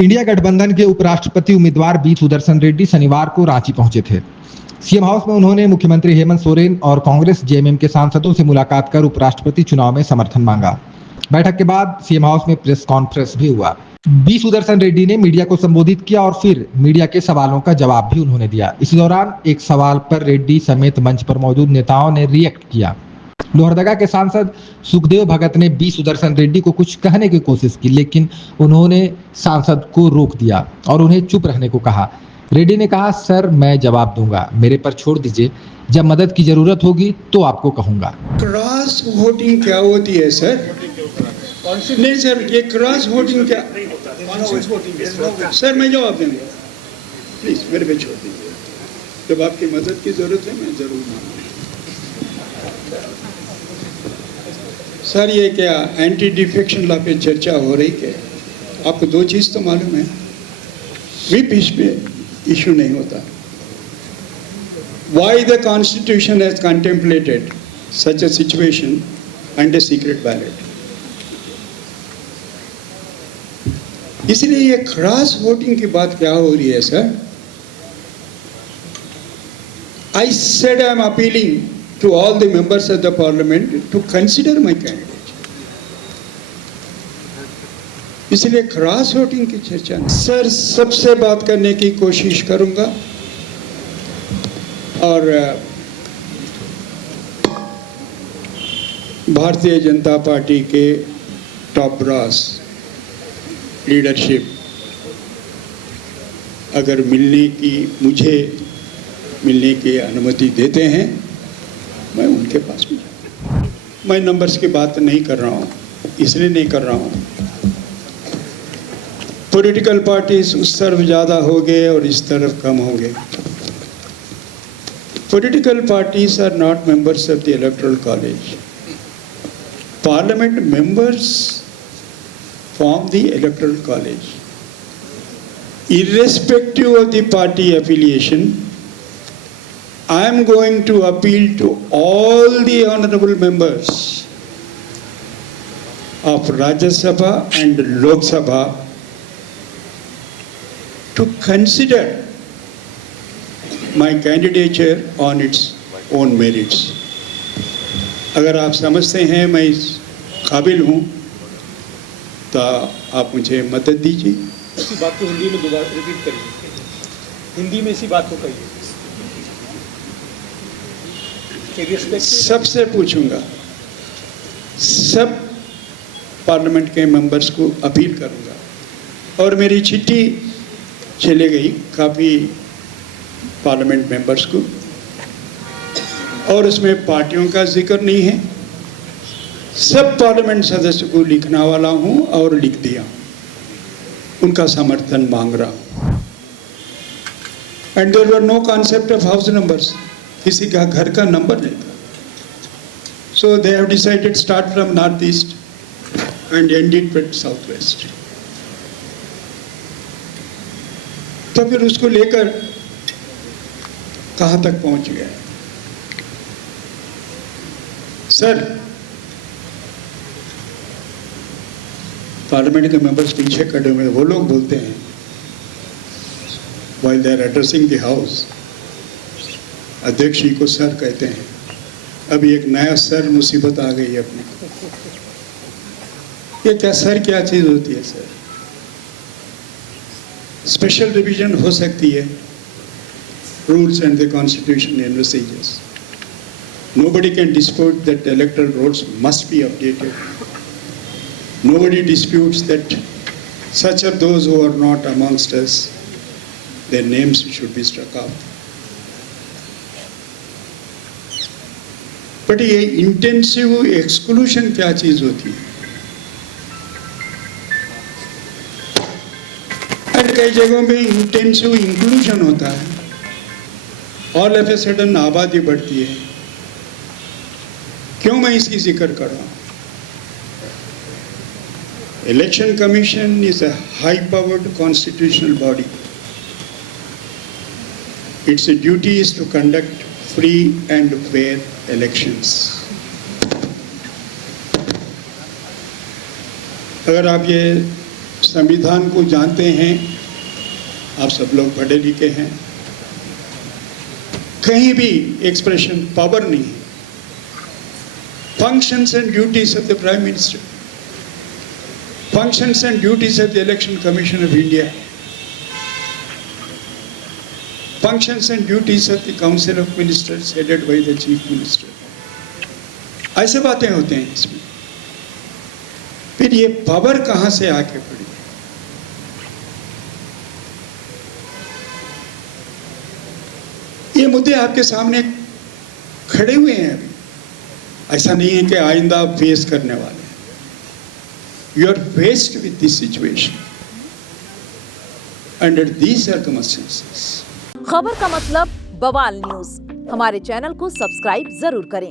India गठबंधन के उपराष्ट्रपति उम्मीदवार बी सुदर्शन रेड्डी शनिवार को रांची पहुंचे थे। सीएम हाउस में उन्होंने मुख्यमंत्री हेमंत सोरेन और कांग्रेस जेएमएम के सांसदों से मुलाकात कर उपराष्ट्रपति चुनाव में समर्थन मांगा। बैठक के बाद सीएम हाउस में प्रेस कॉन्फ्रेंस भी हुआ। बी सुदर्शन रेड्डी ने मीडिया को संबोधित किया और फिर मीडिया के सवालों का जवाब भी उन्होंने दिया। इसी दौरान एक सवाल पर रेड्डी समेत मंच पर मौजूद नेताओं ने रिएक्ट किया। लोहरदगा के सांसद सुखदेव भगत ने बी सुदर्शन रेड्डी को कुछ कहने की कोशिश की, लेकिन उन्होंने सांसद को रोक दिया और उन्हें चुप रहने को कहा। रेड्डी ने कहा, सर मैं जवाब दूंगा, मेरे पर छोड़ दीजिए, जब मदद की जरूरत होगी तो आपको कहूंगा। क्रॉस वोटिंग क्या होती है सर? नहीं सर, ये क्रॉस वोटिंग क्या? सर मैं जवाब दूंगा, प्लीज मेरे पे छोड़ दीजिए। जब आपकी मदद की जरूरत है मैं जरूर मांगूंगा। सर ये क्या एंटी डिफेक्शन लॉ पे चर्चा हो रही है? आपको दो चीज तो मालूम है, व्हिप पे इशू नहीं होता। Why the Constitution has contemplated such a situation and a secret ballot? इसलिए ये क्रॉस वोटिंग की बात क्या हो रही है sir? I said I am appealing to all the members of the parliament to consider my candidate. इसलिए cross voting की चर्चा सर सबसे बात करने की कोशिश करूंगा और भारतीय जनता पार्टी के टॉप ब्रास लीडरशिप अगर मुझे मिलने की अनुमति देते हैं, मैं उनके पास भी जाऊंगा। मैं नंबर्स की बात नहीं कर रहा हूँ, इसलिए नहीं कर रहा हूँ, पॉलिटिकल पार्टीज उस तरफ ज़्यादा हो गए और इस तरफ कम हो गए। Political parties are not members of the electoral college. Parliament members form the electoral college. Irrespective of the party affiliation, I am going to appeal to all the honorable members of Rajya Sabha and Lok Sabha to consider my candidature on its own merits. अगर आप समझते हैं मैं इस काबिल हूँ तो आप मुझे मदद दीजिए। इसी बात को हिंदी में दोबारा रिपीट करिए, हिंदी में इसी बात को कहिए। सबसे पूछूंगा, सब पार्लियामेंट के मेंबर्स को अपील करूंगा और मेरी चिट्ठी चली गई काफ़ी पार्लियामेंट मेंबर्स को और उसमें पार्टियों का जिक्र नहीं है। सब पार्लियामेंट सदस्य को लिखने वाला हूं और लिख दिया, उनका समर्थन मांग रहा हूं। And there were no concept of house numbers, किसी का घर का नंबर नहीं था। So they have decided start from north east and end it with south west. तो फिर उसको लेकर कहाँ तक पहुंच गया? सर पार्लियामेंट के मेंबर्स पीछे खड़े हुए वो लोग बोलते हैं while they are addressing the house, अध्यक्ष जी को सर कहते हैं। अभी एक नया सर मुसीबत आ गई है अपने। ये क्या सर, क्या चीज होती है सर? स्पेशल रिवीजन हो सकती है, rules and the constitution and procedures. Nobody can dispute that electoral rolls must be updated. Nobody disputes that such of those who are not amongst us, their names should be struck out. But ये intensive exclusion क्या चीज होती है? और कई जगहों में intensive inclusion होता है। ऑल ऑफ ए सडन आबादी बढ़ती है। क्यों मैं इसकी जिक्र कर रहा हूं? Election commission is a high powered constitutional body. Its duty is to conduct free and fair elections. अगर आप ये संविधान को जानते हैं, आप सब लोग पढ़े लिखे हैं, कहीं भी एक्सप्रेशन पावर नहीं है। Functions and duties of the prime minister, functions and duties of the election commission of India, functions and duties of the council of ministers headed by the chief minister. ऐसे बातें होते हैं इसमें। फिर ये power कहां से आके पड़ी? ये मुद्दे आपके सामने खड़े हुए हैं अभी। ऐसा नहीं है कि आइंदा आप फेस करने वाले हैं। You are faced with this situation under these circumstances. खबर का मतलब बवाल न्यूज। हमारे चैनल को सब्सक्राइब जरूर करें।